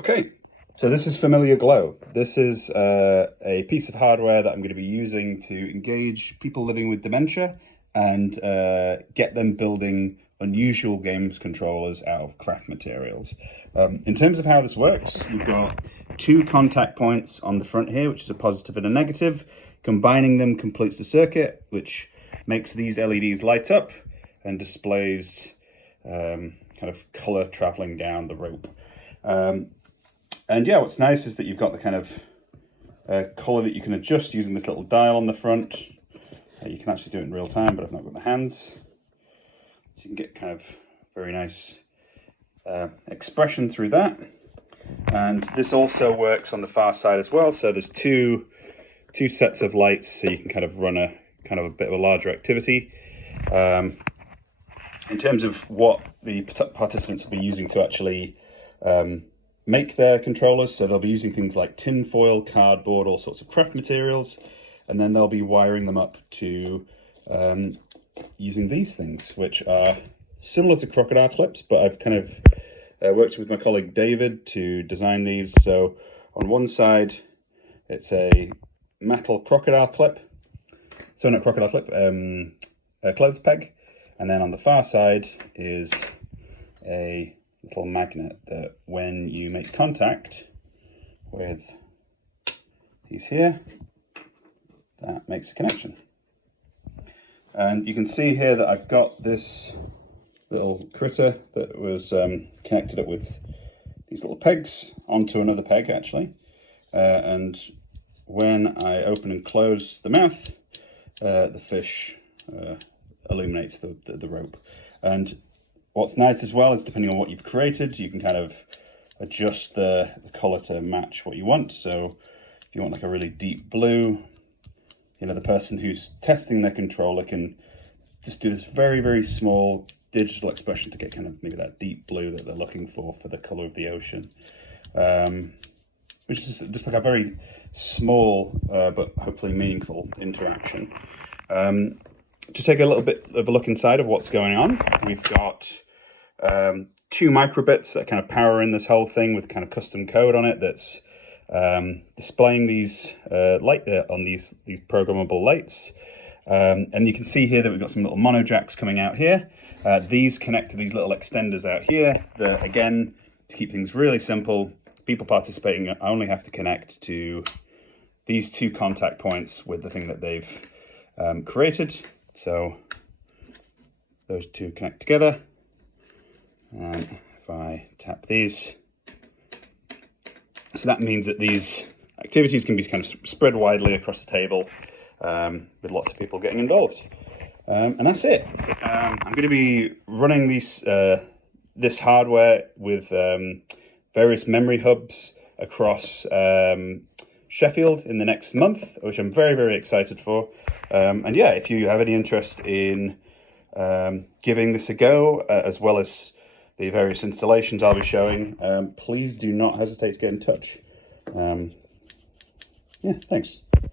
Okay, so this is Familiar Glow. This is a piece of hardware that I'm going to be using to engage people living with dementia and get them building unusual games controllers out of craft materials. In terms of how this works, you've got two contact points on the front here, which is a positive and a negative. Combining them completes the circuit, which makes these LEDs light up and displays kind of color traveling down the rope. And yeah, what's nice is that you've got the kind of color that you can adjust using this little dial on the front. You can actually do it in real time, but I've not got the hands. So you can get kind of very nice expression through that. And this also works on the far side as well. So there's two sets of lights, so you can kind of run a bit of a larger activity. In terms of what the participants will be using to actually make their controllers, so they'll be using things like tin foil, cardboard, all sorts of craft materials, and then they'll be wiring them up to using these things, which are similar to crocodile clips, but I've kind of worked with my colleague David to design these. So on one side, it's a metal crocodile clip, a clothes peg, and then on the far side is a little magnet that when you make contact with these here, that makes a connection. And you can see here that I've got this little critter that was connected up with these little pegs onto another peg actually. And when I open and close the mouth, the fish illuminates the rope. And what's nice as well is, depending on what you've created, you can kind of adjust the color to match what you want. So if you want like a really deep blue, the person who's testing their controller can just do this very, very small digital expression to get kind of maybe that deep blue that they're looking for the color of the ocean. Which is just like a very small but hopefully meaningful interaction. To take a little bit of a look inside of what's going on, we've got two microbits that kind of power in this whole thing with kind of custom code on it that's displaying these light on these programmable lights. And you can see here that we've got some little mono jacks coming out here. These connect to these little extenders out here that, again, to keep things really simple, people participating only have to connect to these two contact points with the thing that they've created. So those two connect together, and if I tap these, so that means that these activities can be kind of spread widely across the table with lots of people getting involved. And that's it. I'm going to be running this hardware with various memory hubs across Sheffield in the next month, which I'm very, very excited for. And yeah, if you have any interest in giving this a go, as well as the various installations I'll be showing, please do not hesitate to get in touch. Yeah, thanks.